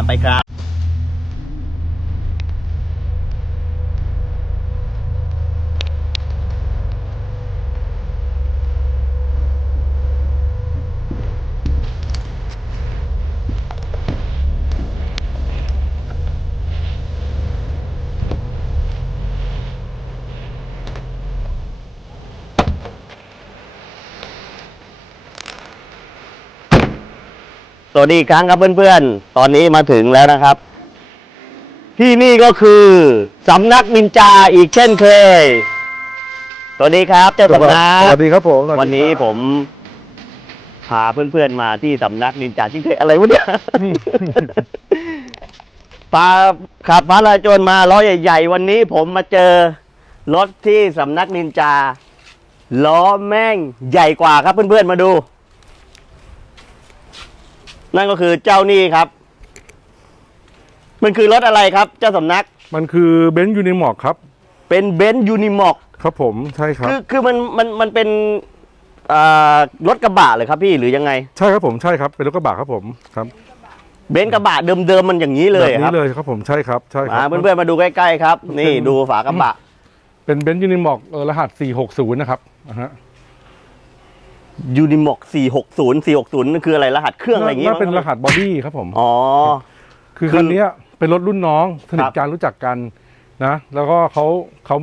านไปครับ วัสดีอีกครั้งครับเพื่อนๆ ตอนนี้มาถึงแล้วนะครับ ที่นี่ก็คือสำนักนินจาอีกเช่นเคย สวัสดีครับเจ้าสำนักสวัสดีครับผมสสดีวันนี้ครับผมพาเพื่อนๆมาที่สำนักนินจาที่เคยอะไรวะเนี่ยปาขับฟ้าลายโจรมาล้อใหญ่ ๆ วันนี้ผมมาเจอรถที่สำนักนินจาล้อแม่งใหญ่กว่าครับเพื่อนๆมาดู นั่นก็คือเจ้านี่ครับ มันคือรถอะไรครับ เจ้าสำนัก มันคือเบนซ์ยูนิมอกครับ เป็นเบนซ์ยูนิมอกครับผมใช่ครับ คือคือมันมันมันเป็นอ่ารถกระบะเลยครับพี่หรือยังไง ใช่ครับผมใช่ครับเป็นรถกระบะครับผมครับเบนซ์กระบะเดิมๆมันอย่างนี้เลยแบบครันี้บเลยครับผมใช่ครับใช่ครัมาเพื่อนๆมาดูใกล้ๆครับ นี่ดูฝากระบะ เป็นเบนซ์ยูนิมอกเออรหัส460นะครับอ่าฮะ ยูนิมอก460 460นั่นคืออะไรรหัสเครื่องอะไรอย่างงี้น่าเป็นมั้งรหัสบอดี้ครับผม อ๋อคือคือคันเนี้ยเป็นรถรุ่นน้องสนิคทรับการรู้จักกันนะ แล้วก็เขาเขา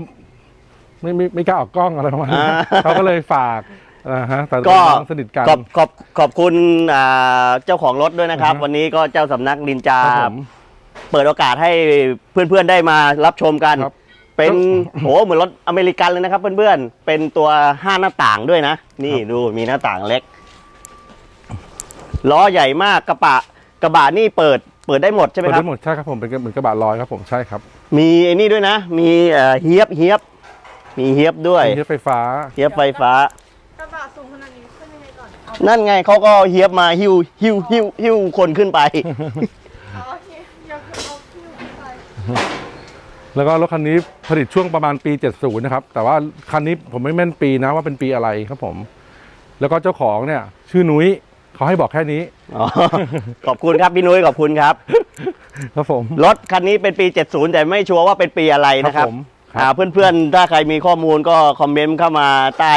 ไม่ไม่ไม่กล้าออกกล้องอะไรประมาณนี้อ่าเขาก็เลยฝากอ่าฮะแต่ก็รุ่นน้องสนิทกันขอบขอบขอบคุณอ่าเจ้าของรถด้วยนะครับอือฮึวันนี้ก็เจ้าสำนักนินจาครับผมเปิดโอกาสให้เพื่อนๆได้มารับชมกันครับ เป็นโหเหมือนรถอเมริกันเลยนะครับ เพื่อนๆ เป็นตัวห้าหน้าต่างด้วยนะ นี่ดูมีหน้าต่างเล็ก ล้อใหญ่มากกระบะกระบะนี่เปิดเปิดได้หมดใช่ไหมเปิดครับ ได้หมดใช่ครับผมเป็นเหมือนกระบะลอยครับผมใช่ครับมีไอ้นี่ด้วยนะ มีเอ่อเฮียบเฮียบ มีเฮียบด้วย มีรถไฟฟ้า เฮียบไฟฟ้า กระบะสูงขนาดนี้ขึ้นยังไงก่อน เอานั่นไงเขาก็เฮียบมาหิ้วหิ้วหิ้วหิ้วคนขึ้นไป เอาโอเคเดี๋ยวเอาคิวขึ้นไป แล้วก็รถคันนี้ผลิตช่วงประมาณปี 70 นะครับ แต่ว่าคันนี้ผมไม่แม่นปีนะว่าเป็นปีอะไรครับผม แล้วก็เจ้าของเนี่ย ชื่อนุ้ยเขาให้บอกแค่นี้ อ๋อขอบคุณครับพี่นุ้ยขอบคุณครับ ครับผม รถคันนี้เป็นปี 70 แต่ไม่ชัวร์ว่าเป็นปีอะไรนะครับผมคอ่ารับเพื่อนๆ ถ้าใครมีข้อมูลก็คอมเมนต์เข้ามาใต้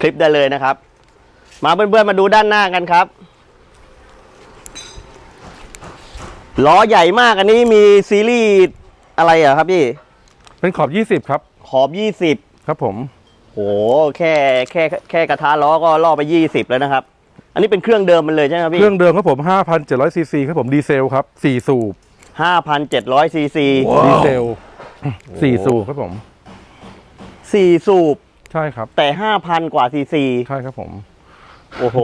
คลิปได้เลยนะครับ มาเพื่อนๆ มาดูด้านหน้ากันครับ ล้อใหญ่มากอันนี้มีซีรีส์ อะไรอะครับพี่ เป็นขอบ 20 ครับ ขอบ 20 ครับผม โห แค่แค่แค่กระทะล้อก็ล่อไป 20 แล้วนะครับ อันนี้เป็นเครื่องเดิมมันเลยใช่ไหมครับเคพี่รื่องเดิมครับผม 5,700ซีซีครับผมดีเซลครับ 4 สูบ 5,700ซีซีดีเซล 4 สูบครับผมสี่สูบ ใช่ครับ แต่ 5,000 กว่าซีซี ใช่ครับผม โอ้โห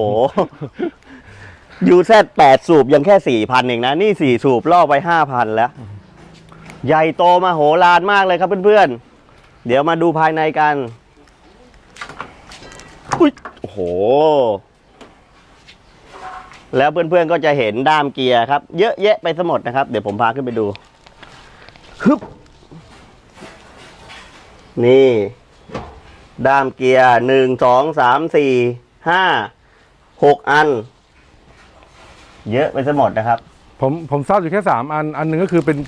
ยูแซดแปดสูบยังแค่สี่พันเองนะ นี่สี่สูบล่อไปห้าพันแล้ว ใหญ่โตมาโหฬารมากเลยครับเพื่อนๆ เดี๋ยวมาดูภายในกันอุ๊ยโอ้โห แล้วเพื่อนๆก็จะเห็นด้ามเกียร์ครับ เยอะแยะไปสมดนะครับ เดี๋ยวผมพาขึ้นไปดูฮึบนี่ ด้ามเกียร์หนึ่งสองสามสี่ห้าหกอัน เยอะไปซะหมดนะครับ ผมผมทราบอยู่แค่3อัน อันหนึ่งก็คือเป็น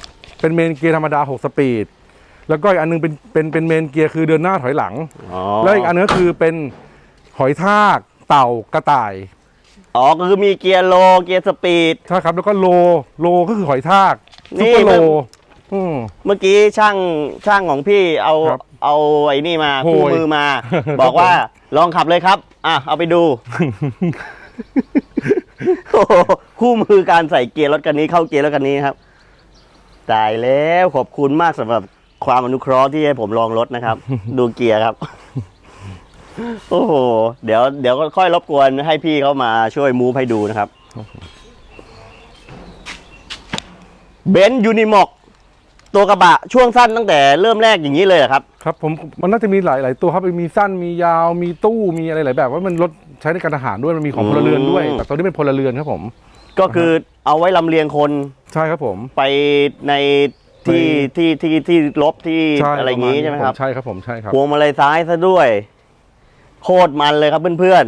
เป็นเมนเกียร์ธรรมดา 6 สปีด แล้วก็อีกอันหนึงเป็นเป็นเป็นเมนเกียร์คือเดินหน้าถอยหลัง อ๋อแล้วอีกอันนึงก็คือเป็นหอยทากเต่ากระต่าย อ๋อก็คือมีเกียร์โลเกียร์สปีด ใช่ครับ แล้วก็โลโลก็คือหอยทากนี่ซุปเปอร์โลมัน อืม เมื่อกี้ช่างช่างของพี่เอาครับเอาไอ้นี่มาโหยคู่มือมาบอกว่าลองขับเลยครับ อะเอาไปดูโอ้โหคู่มือการใส่เกียร์รถคันนี้เข้าเกียร์รถคันนี้ครับ ตายแล้วขอบคุณมากสำหรับความอนุเคราะห์ที่ให้ผมลองรถนะครับ ดูเกียร์ครับ โอ้โห เดี๋ยวเดี๋ยวก็ค่อยรบกวนให้พี่เขามาช่วยมูฟให้ดูนะครับเบนซ์ยูนิมอกตัวกระบะช่วงสั้นตั้งแต่เริ่มแรกอย่างนี้เลยเหรอครับ ครับผมมันน่าจะมีหลายหลายตัวครับมีสั้นมียาวมีตู้มีอะไรหลายแบบว่ามันรถใช้ในการทหารด้วยมันมีของอืมพลเรือนด้วย แต่ตัวนี้เป็นพลเรือนครับผม ก็คือเอาไว้ลำเลียงคนใช่ครับผม ไปในที่ไปที่ที่ที่ลบที่ใช่อะไรอย่างนี้ปะาณใช่ไหมครับใช่ครับผมใช่ครับพวงมาลัยซ้ายซะด้วย โคตรมันเลยครับเพื่อน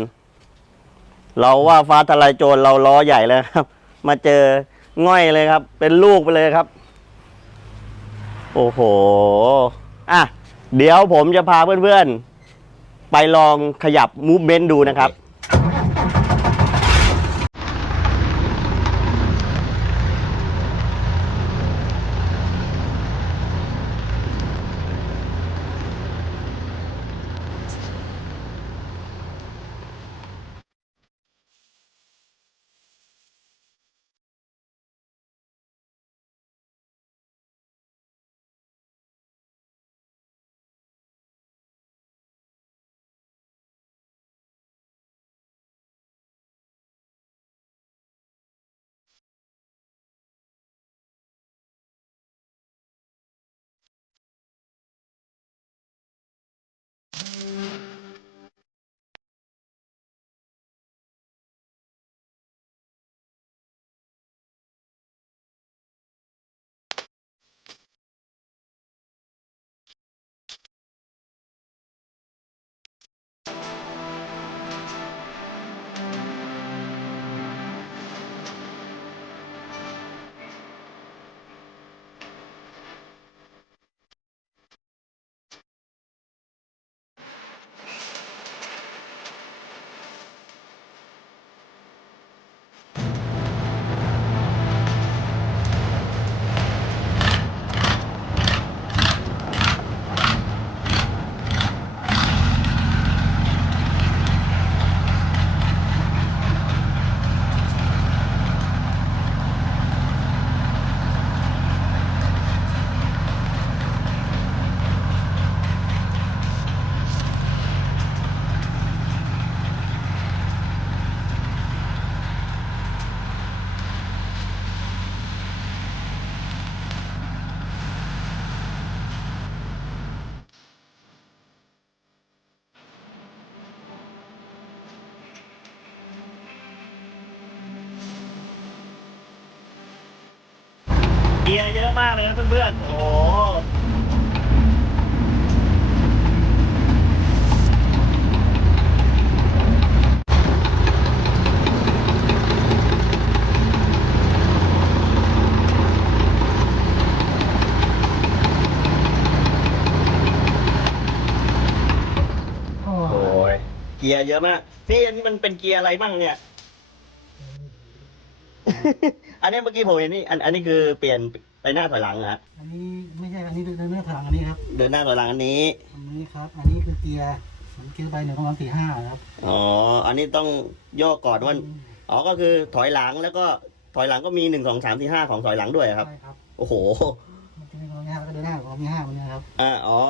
เราว่าฟ้าทลายโจรเราล้อใหญ่เลยครับ มาเจอง่อยเลยครับ เป็นลูกไปเลยครับ โอ้โหอะเดี๋ยวผมจะพาเพื่อนๆ ไปลองขยับมูฟเ e น t ดูนะครับ เกียร์เยอะมากเลยนะเพื่อนๆ โอ้โห้เกียร์เยอะมากพี่อันนี้มันเป็นเกียร์อะไรบ้างเนี่ย อันนี้เมื่อกี้ผมเห็นนี่อันอันนี้คือเปลี่ยนไปหน้าถอยหลังนะฮะอันนี้ไม่ใช่อันนี้เดินเนื้อถลังอันนี้ครับเดินหน้าถอยหลังอันนี้ อันนี้ครับ อันนี้คือเกียร์เหมือนเกียร์ใบหนึ่งของสามสี่ห้าครับอ๋ออันนี้ต้องโยกก่อนว่าอ๋อก็คือถอยหลังแล้วก็ถอยหลังก็มีหนึ่งสองสามสี่ห้าของถอยหลังด้วยครับใช่ครับโอ้โหมันจะมีของนี้ห้าแล้วก็เดินหน้าของมีห้ามันนะครับอ่าอ๋อ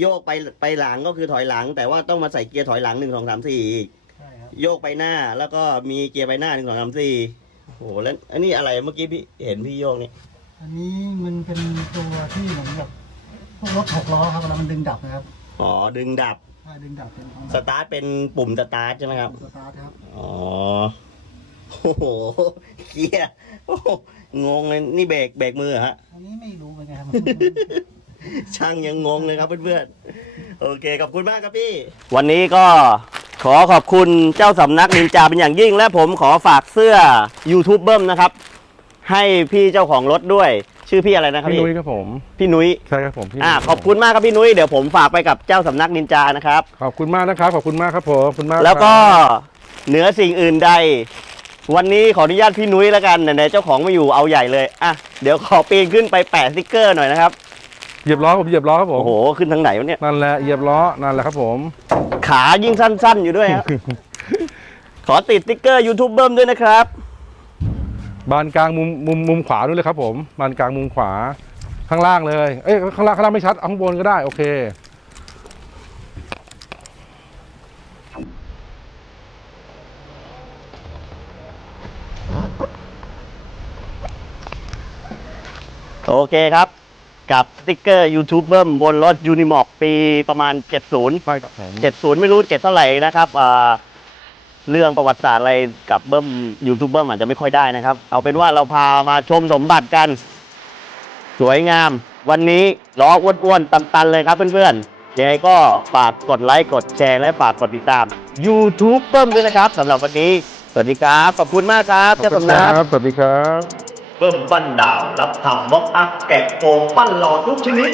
โยกไปไปหลังก็คือถอยหลัง แต่ว่าต้องมาใส่เกียร์ถอยหลังหนึ่งสองสามสี่อีกใช่ครับโยกไปหน้าแล้วก็มีเกียร์ไปหน้าหนึ่งสองสามสี่ โอ้โหแล้วอันนี้อะไรเมื่อกี้พี่เห็นพี่โยกนี่อันนี้มันเป็นตัวที่เหมือนกับพวกรถหกล้อครับเวลามันดึงดับนะครับอ๋อดึงดับใช่ดึงดับเป็นของสตาร์ทเป็นปุ่มสตาร์ทใช่ไหมครับ สตาร์ทครับอ๋อ โอ้โหเกียร์โอ้โหงงเลยนี่เบรกเบรกมือเหรอฮะ อันนี้ไม่รู้เหมือนกันครับ ช่างยังงงเลยครับเพื่อนๆ โอเค ขอบคุณมากครับพี่ วันนี้ก็ ขอขอบคุณเจ้าสำนักนินจาเป็นอย่างยิ่ง และผมขอฝากเสื้อยูทูบเบิ้มนะครับ ให้พี่เจ้าของรถด้วย ชื่อพี่อะไรนะครับพี่พี่นุ้ยครับผมพี่นุ้ยใช่ครับผมพี่อ่าขอบคุณมากครับพี่นุ้ยเดี๋ยวผมฝากไปกับเจ้าสำนักนินจานะครับ ขอบคุณมากนะครับขอบคุณมากครับผมขอบคุณมากแล้วก็ครับเหนือสิ่งอื่นใด วันนี้ขออนุญาตพี่นุ้ยแล้วกันไหนๆเจ้าของไม่อยู่เอาใหญ่เลยอะเดี๋ยวขอปีนขึ้นไปแปะสติ๊กเกอร์หน่อยนะครับเหยียบล้อผมเหยียบล้อครับผมโอ้โหขึ้นทางไหนวะเนี่ยนั่นแหละเหยียบล้อนั่นแหละครับผม ขายิ่งสั้น ๆ อยู่ด้วยครับขอติดสติ๊กเกอร์ยูทูบเบิ้มด้วยนะครับ บานกลางมุมมุมมุมขวาด้วยเลยครับ ผมบานกลางมุมขวาข้างล่างเลย เอ้ยข้างล่างข้างล่างไม่ชัดเอาข้างบนก็ได้โอเค โอเคครับ กับสติ๊กเกอร์ยูทูบเบิ้มบนรถยูนิมอกปีประมาณ 70 ใช่ครับผม70 ไม่รู้เจ็ดเท่าไหร่นะครับอ่าเรื่องประวัติศาสตร์อะไรกับเบิ้มยูทูบเบิ้มอาจจะไม่ค่อยได้นะครับ เอาเป็นว่าเราพามาชมสมบัติกัน สวยงาม วันนี้ล้ออ้วนๆตันๆเลยครับเพื่อนๆยังไงก็ฝากกดไลค์กดแชร์และฝากกดติดตาม YouTube เบิ้มด้วยนะครับสำหรับวันนี้ สวัสดีครับ ขอบคุณมากครับเจ้าสำนัก สวัสดีครับ เบิ่มบั้นดาว รับทำวอกอักแกะโกงปั้นหล่อทุกชนิด